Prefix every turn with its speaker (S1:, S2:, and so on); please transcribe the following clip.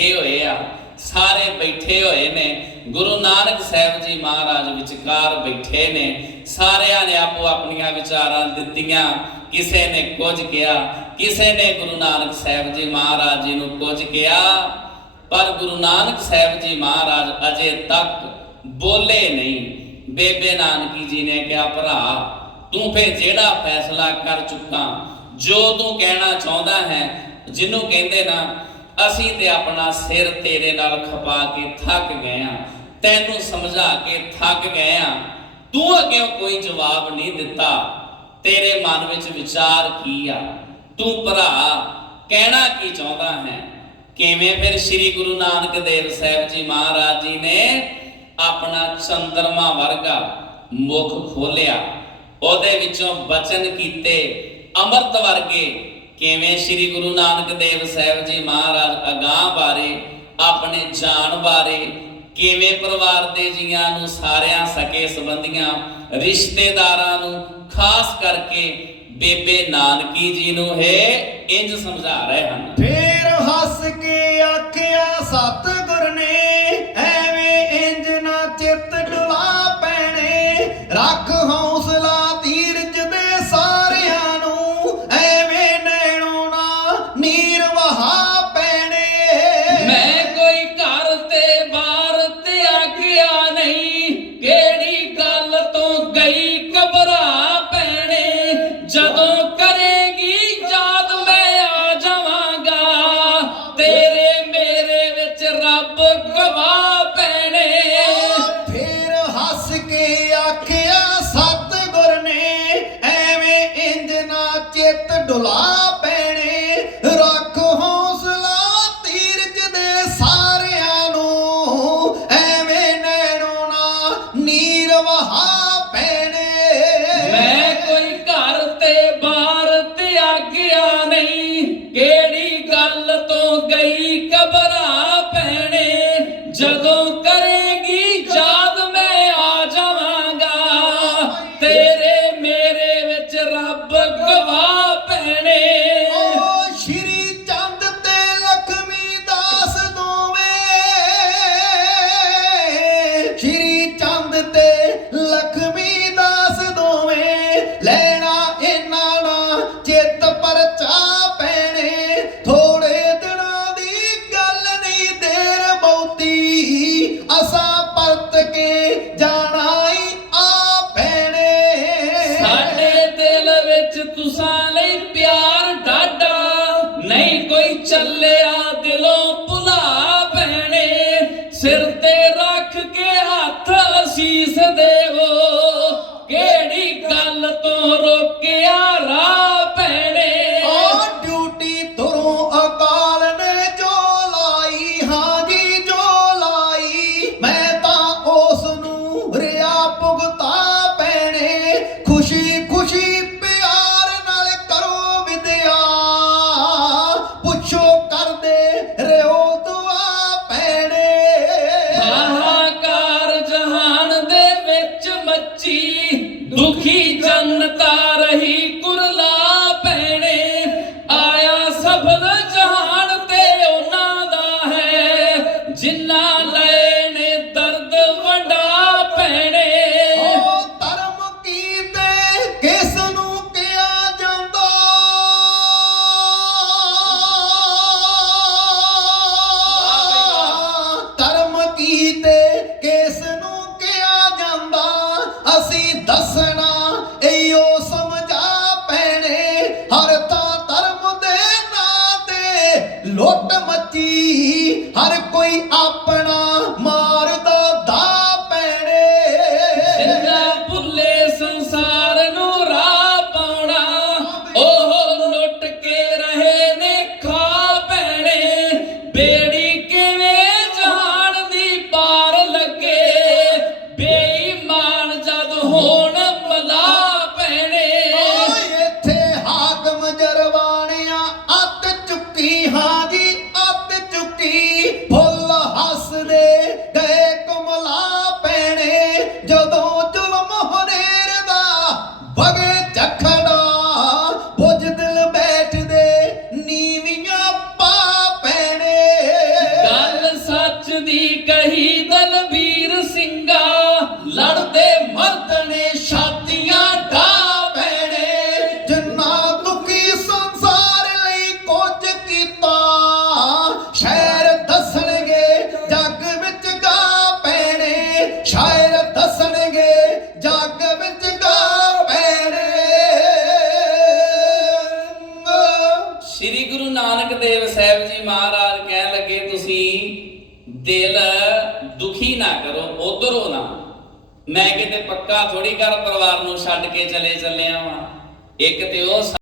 S1: ਬੈਠੇ ਹੋਏ ਆ, ਸਾਰੇ ਬੈਠੇ ਹੋਏ ਨੇ। ਗੁਰੂ ਨਾਨਕ ਸਾਹਿਬ ਜੀ ਮਹਾਰਾਜ ਵਿਚਕਾਰ ਬੈਠੇ ਨੇ। ਸਾਰਿਆਂ ਨੇ ਆਪੋ ਆਪਣੀਆਂ ਵਿਚਾਰਾਂ ਦਿੱਤੀਆਂ। ਕਿਸੇ ਨੇ ਕੁਝ ਕਿਹਾ, ਕਿਸੇ ਨੇ ਗੁਰੂ ਨਾਨਕ ਸਾਹਿਬ ਜੀ ਮਹਾਰਾਜ ਜੀ ਨੂੰ ਕੁਝ ਕਿਹਾ। ਪਰ ਗੁਰੂ ਨਾਨਕ ਸਾਹਿਬ ਜੀ ਮਹਾਰਾਜ ਅਜੇ ਤੱਕ ਬੋਲੇ ਨਹੀਂ। ਬੇਬੇ ਨਾਨਕੀ ਜੀ ਨੇ ਕਿਹਾ, ਭਰਾ, ਤੂੰ ਫੇ ਜਿਹੜਾ ਫੈਸਲਾ ਕਰ ਚੁੱਕਾ, ਜੋ ਤੂੰ ਕਹਿਣਾ ਚਾਹੁੰਦਾ ਹੈ, ਜਿਹਨੂੰ ਕਹਿੰਦੇ ਨਾ ਅਸੀਂ ਤੇ ਆਪਣਾ ਸਿਰ ਤੇਰੇ ਨਾਲ ਖਪਾ ਕੇ ਥੱਕ ਗਏ ਆ। ਤੈਨੂੰ ਸਮਝਾ ਕੇ ਥੱਕ ਗਏ ਆ। ਤੂੰ ਅੱਗੇ ਕੋਈ ਜਵਾਬ ਨਹੀਂ ਦਿੱਤਾ। ਤੇਰੇ ਮਨ ਵਿੱਚ ਵਿਚਾਰ ਕੀ ਆ? ਤੂੰ ਭਰਾ, ਕਹਿਣਾ ਕੀ ਚਾਹੁੰਦਾ ਹੈ? ਕਿਵੇਂ ਫਿਰ ਸ੍ਰੀ ਗੁਰੂ ਨਾਨਕ ਦੇਵ ਸਾਹਿਬ ਜੀ ਮਹਾਰਾਜ ਜੀ ਨੇ ਆਪਣਾ ਚੰਦਰਮਾ ਵਰਗਾ ਮੁਖ ਖੋਲਿਆ ਉਹਦੇ ਵਿੱਚੋਂ ਬਚਨ ਕੀਤੇ ਅੰਮ੍ਰਿਤ ਵਰਗੇ ਕਿਵੇਂ ਸ੍ਰੀ ਗੁਰੂ ਨਾਨਕ ਦੇਵ ਸਾਹਿਬ ਜੀ ਮਹਾਰਾਜ ਅਗਾਹ ਬਾਰੇ, ਆਪਣੇ ਜਾਣ ਬਾਰੇ, ਕਿਵੇਂ ਪਰਿਵਾਰ ਦੇ ਜੀਆਂ ਨੂੰ ਸਾਰਿਆਂ ਸਕੇ ਸੰਬੰਧੀਆਂ, ਰਿਸ਼ਤੇਦਾਰਾਂ ਨੂੰ, ਖਾਸ ਕਰਕੇ ਬੇਬੇ ਨਾਨਕੀ ਜੀ ਨੂੰ ਹੈ ਇੰਜ ਸਮਝਾ ਰਹੇ ਹਨ।
S2: ਫੇਰ ਹੱਸ ਕੇ ਆਖਿਆ ਸਤਿਗੁਰ
S1: 你干
S2: 嘛 ਸਿਰ ਹਰ ਕੋਈ ਆਪਣਾ ਜੱਗ ਵਿੱਚ ਗਾ ਪੈਣੇ
S1: ਸ੍ਰੀ ਗੁਰੂ ਨਾਨਕ ਦੇਵ ਸਾਹਿਬ ਜੀ ਮਹਾਰਾਜ ਕਹਿਣ ਲੱਗੇ, ਤੁਸੀਂ ਦਿਲ ਦੁਖੀ ਨਾ ਕਰੋ, ਉਧਰੋ ਨਾ। ਮੈਂ ਕਿਤੇ ਪੱਕਾ ਥੋੜੀ ਘਰ ਪਰਿਵਾਰ ਨੂੰ ਛੱਡ ਕੇ ਚਲੇ ਚੱਲਿਆ ਵਾਂ। ਇੱਕ ਤੇ ਉਹ